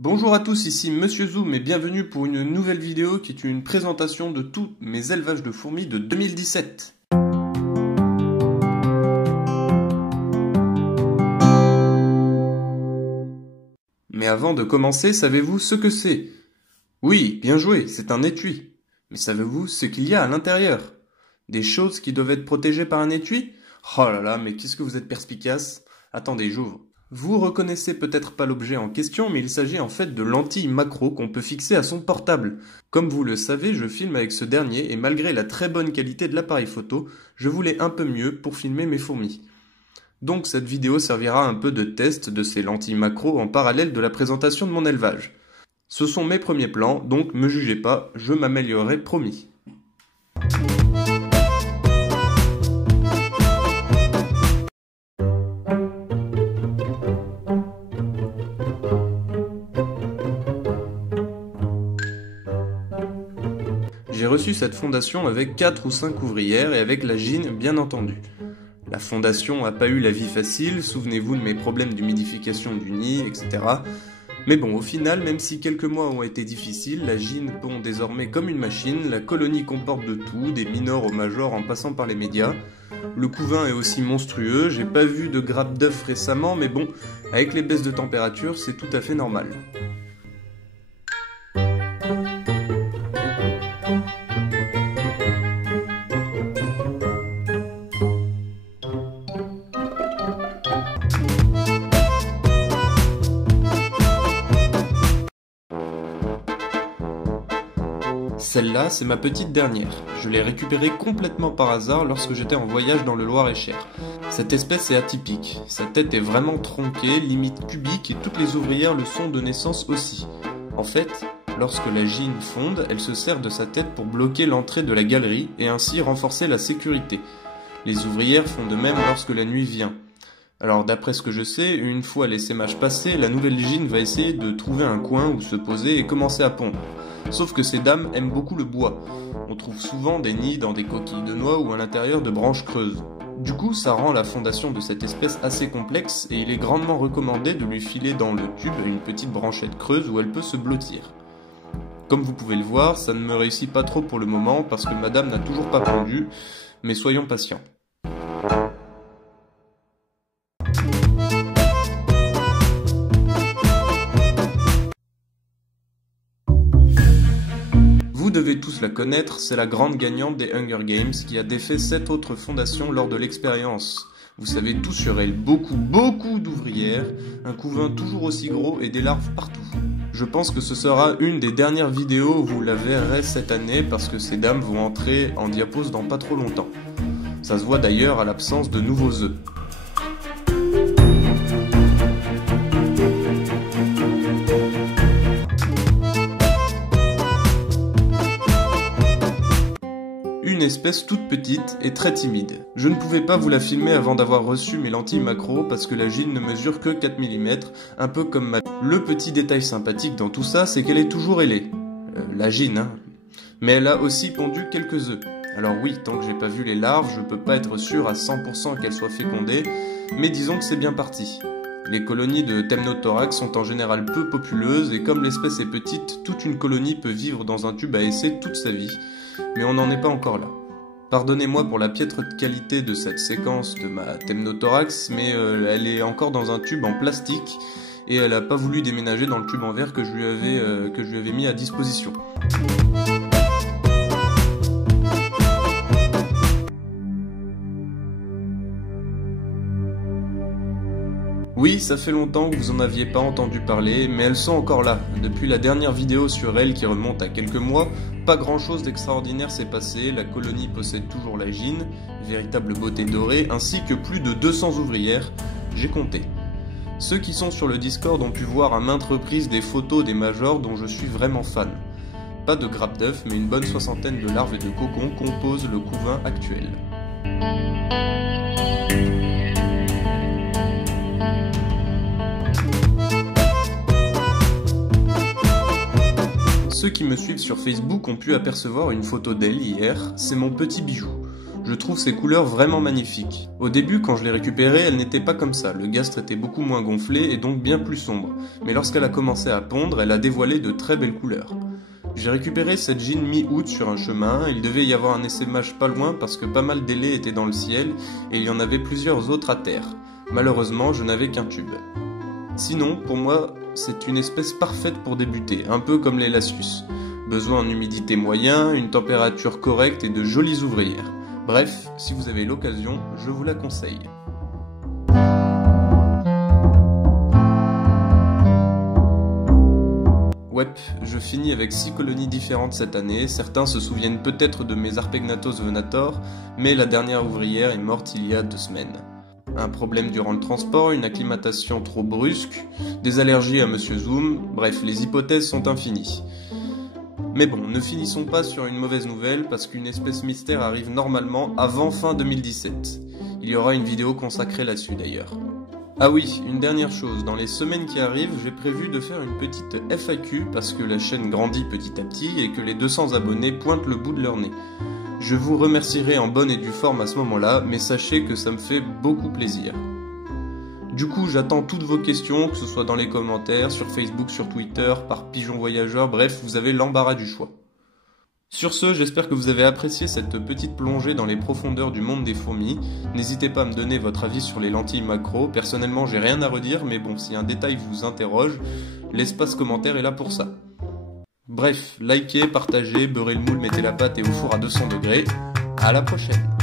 Bonjour à tous, ici Monsieur Zoom et bienvenue pour une nouvelle vidéo qui est une présentation de tous mes élevages de fourmis de 2017. Mais avant de commencer, savez-vous ce que c'est? Oui, bien joué, c'est un étui. Mais savez-vous ce qu'il y a à l'intérieur? Des choses qui doivent être protégées par un étui? Oh là là, mais qu'est-ce que vous êtes perspicace! Attendez, j'ouvre. Vous reconnaissez peut-être pas l'objet en question, mais il s'agit en fait de lentilles macro qu'on peut fixer à son portable. Comme vous le savez, je filme avec ce dernier et malgré la très bonne qualité de l'appareil photo, je voulais un peu mieux pour filmer mes fourmis. Donc cette vidéo servira un peu de test de ces lentilles macro en parallèle de la présentation de mon élevage. Ce sont mes premiers plans, donc me jugez pas, je m'améliorerai promis. J'ai reçu cette fondation avec 4 ou 5 ouvrières et avec la gine bien entendu. La fondation n'a pas eu la vie facile, souvenez-vous de mes problèmes d'humidification du nid, etc. Mais bon, au final, même si quelques mois ont été difficiles, la gine pond désormais comme une machine, la colonie comporte de tout, des minors aux majors en passant par les médias. Le couvain est aussi monstrueux, j'ai pas vu de grappe d'œufs récemment, mais bon, avec les baisses de température, c'est tout à fait normal. Celle-là, c'est ma petite dernière. Je l'ai récupérée complètement par hasard lorsque j'étais en voyage dans le Loir-et-Cher. Cette espèce est atypique. Sa tête est vraiment tronquée, limite cubique, et toutes les ouvrières le sont de naissance aussi. En fait, lorsque la gine fonde, elle se sert de sa tête pour bloquer l'entrée de la galerie et ainsi renforcer la sécurité. Les ouvrières font de même lorsque la nuit vient. Alors d'après ce que je sais, une fois l'essaimage passé, la nouvelle gine va essayer de trouver un coin où se poser et commencer à pondre. Sauf que ces dames aiment beaucoup le bois. On trouve souvent des nids dans des coquilles de noix ou à l'intérieur de branches creuses. Du coup, ça rend la fondation de cette espèce assez complexe et il est grandement recommandé de lui filer dans le tube une petite branchette creuse où elle peut se blottir. Comme vous pouvez le voir, ça ne me réussit pas trop pour le moment parce que madame n'a toujours pas pondu, mais soyons patients. Vous devez tous la connaître, c'est la grande gagnante des Hunger Games qui a défait 7 autres fondations lors de l'expérience. Vous savez tout sur elle, beaucoup d'ouvrières, un couvain toujours aussi gros et des larves partout. Je pense que ce sera une des dernières vidéos où vous la verrez cette année parce que ces dames vont entrer en diapose dans pas trop longtemps. Ça se voit d'ailleurs à l'absence de nouveaux œufs. Une espèce toute petite et très timide. Je ne pouvais pas vous la filmer avant d'avoir reçu mes lentilles macro parce que la gine ne mesure que 4 mm, un peu comme ma... Le petit détail sympathique dans tout ça, c'est qu'elle est toujours ailée. La gine, hein. Mais elle a aussi pondu quelques œufs. Alors oui, tant que j'ai pas vu les larves, je peux pas être sûr à 100% qu'elles soient fécondées, mais disons que c'est bien parti. Les colonies de Temnothorax sont en général peu populeuses et comme l'espèce est petite, toute une colonie peut vivre dans un tube à essai toute sa vie. Mais on n'en est pas encore là. Pardonnez-moi pour la piètre qualité de cette séquence de ma Temnothorax, mais elle est encore dans un tube en plastique et elle n'a pas voulu déménager dans le tube en verre que je lui avais mis à disposition. Oui, ça fait longtemps que vous en aviez pas entendu parler, mais elles sont encore là. Depuis la dernière vidéo sur elles qui remonte à quelques mois, pas grand chose d'extraordinaire s'est passé, la colonie possède toujours la gine, véritable beauté dorée, ainsi que plus de 200 ouvrières, j'ai compté. Ceux qui sont sur le Discord ont pu voir à maintes reprises des photos des majors dont je suis vraiment fan. Pas de grappe d'œufs, mais une bonne soixantaine de larves et de cocons composent le couvain actuel. Ceux qui me suivent sur Facebook ont pu apercevoir une photo d'elle hier, c'est mon petit bijou. Je trouve ces couleurs vraiment magnifiques. Au début, quand je l'ai récupérée, elle n'était pas comme ça, le gastre était beaucoup moins gonflé et donc bien plus sombre. Mais lorsqu'elle a commencé à pondre, elle a dévoilé de très belles couleurs. J'ai récupéré cette jean mi-août sur un chemin, il devait y avoir un essaimage pas loin parce que pas mal d'élés étaient dans le ciel et il y en avait plusieurs autres à terre. Malheureusement, je n'avais qu'un tube. Sinon, pour moi, c'est une espèce parfaite pour débuter, un peu comme les Lasius. Besoin en humidité moyen, une température correcte et de jolies ouvrières. Bref, si vous avez l'occasion, je vous la conseille. Ouais, je finis avec 6 colonies différentes cette année. Certains se souviennent peut-être de mes Arpegnathos venator, mais la dernière ouvrière est morte il y a 2 semaines. Un problème durant le transport, une acclimatation trop brusque, des allergies à Monsieur Zoom, bref, les hypothèses sont infinies. Mais bon, ne finissons pas sur une mauvaise nouvelle parce qu'une espèce mystère arrive normalement avant fin 2017. Il y aura une vidéo consacrée là-dessus d'ailleurs. Ah oui, une dernière chose, dans les semaines qui arrivent, j'ai prévu de faire une petite FAQ parce que la chaîne grandit petit à petit et que les 200 abonnés pointent le bout de leur nez. Je vous remercierai en bonne et due forme à ce moment-là, mais sachez que ça me fait beaucoup plaisir. Du coup, j'attends toutes vos questions, que ce soit dans les commentaires, sur Facebook, sur Twitter, par Pigeon Voyageur, bref, vous avez l'embarras du choix. Sur ce, j'espère que vous avez apprécié cette petite plongée dans les profondeurs du monde des fourmis. N'hésitez pas à me donner votre avis sur les lentilles macro. Personnellement, j'ai rien à redire, mais bon, si un détail vous interroge, l'espace commentaire est là pour ça. Bref, likez, partagez, beurrez le moule, mettez la pâte et au four à 200 degrés. À la prochaine!